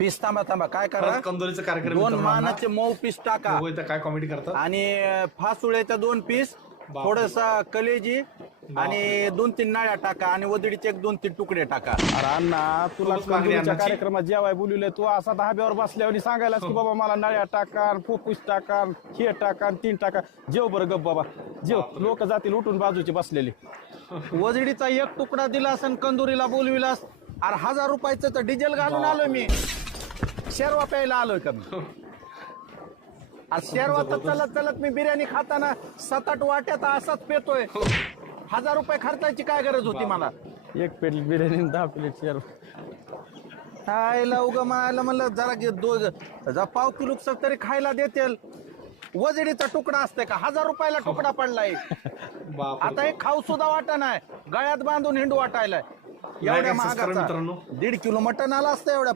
Piece थांबा थांबा काय करा परत कंदोरीचा कार्यक्रम दोन मित्रांनो, मानाचे मऊ पीस टाका बघू इथं काय कॉमेडी करतात. आणि फासुळ्याच्या 2 पीस बापरे. थोडसा कलेजी आणि 2-3 नाळ्या टाका आणि वदडीचे 1-2-3 तुकडे टाका. अरे अण्णा तुला खूपच मागणी कंदुरीच्या अन्नाची. कार्यक्रमात जेवाय बोलवले तू असा धाब्यावर बसल्यावर सांगायलास की बाबा मला नळ्या टाका फुफ्फुस टाका हे टाका 3 टाका जेव बरं गप बाबा जेव लोक जातील उठून बाजूचे बसलेले. वजडीचा 1 तुकडा दिला असन कंदुरीला बोलविलास. अरे 1000 रुपयाचं तर डिझेल घालून आलोय मी. शेरवा प्यायला आलोय का मी? अरे शेरवा तर चलत चलत मी बिर्याणी खाताना 7-8 वाट्यात असाच पेतोय. 1000 रुपये खर्चायची काय गरज होती मला? 1 प्लेट बिर्याणी 10 प्लेट शेअर. खायला उगा मायला म्हणलं जरा पाव किलो तरी खायला देतील. वजडीचा तुकडा असते का? 1000 रुपयाला तुकडा पडलाय. बाप आता हे खाऊ सुद्धा वाटा नाही. गळ्यात बांधून हिंडू वाटायलाय Like एवढ्या and subscribe महागाचा. मित्रांनो. 1.5 किलो मटण आला असतं एवढ्या